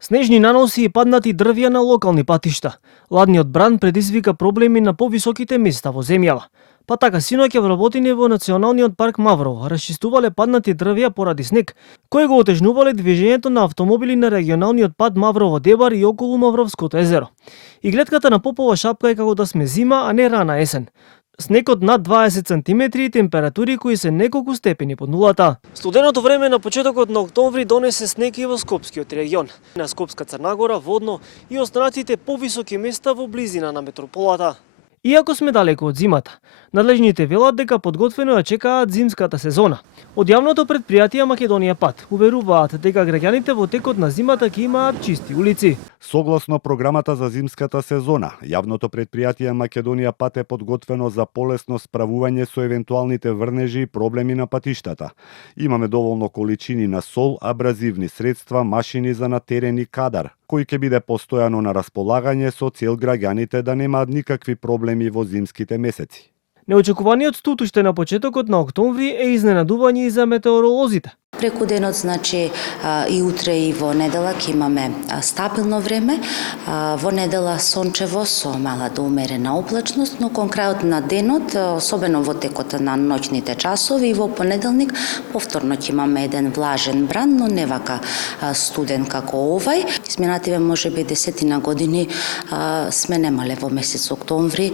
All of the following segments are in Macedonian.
Снежни наноси и паднати дрвја на локални патишта. Ладниот бран предизвика проблеми на повисоките места во земјава. Па така синоќа вработени во Националниот парк Маврово расчистувале паднати дрвја поради снег, кои го отежнувале движењето на автомобили на регионалниот пат Маврово-Дебар и околу Мавровското езеро. И гледката на Попова шапка е како да сме зима, а не рана есен. Снегот над 20 сантиметри и температури кои се неколку степени под нулата. Студеното време на почетокот на октомври донесе снег и во Скопскиот регион. На Скопска Црнагора, Водно и останатите повисоки места во близина на метрополата. Иако сме далеку од зимата, надлежните велат дека подготвено ја чекаат зимската сезона. Од јавното предпријатие Македонија Пат уверуваат дека граѓаните во текот на зимата ќе имаат чисти улици. Согласно програмата за зимската сезона, јавното предпријатие Македонија Пат е подготвено за полесно справување со евентуалните врнежи и проблеми на патиштата. Имаме доволно количини на сол, абразивни средства, машини за натерен и кадар, кој ќе биде постојано на располагање со цел граѓаните да немаат никакви проблеми во зимските месеци. Неочекуваниот студ уште на почетокот на октомври е изненадување и за метеоролозите. Преку денот, значи, и утре и во недела ќе имаме стабилно време. Во недела сончево со мала до умерена облачност, но кон крајот на денот, особено во текот на ноќните часови и во понеделник, повторно ќе имаме еден влажен бран, но не вака студен како овај. Изминативе можеби 10 години сме немале во месец октомври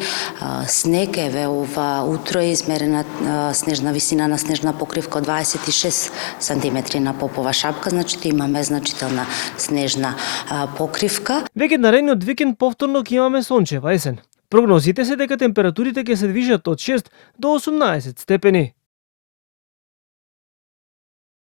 снег, еве ова утро е измерена снежна висина на снежна покривка од 26 сантиметри на Попова шапка, значи имаме значителна снежна покривка. Веќе наредниот викенд повторно ќе имаме сончева есен. Прогнозите се дека температурите ќе се движат од 6 до 18 степени.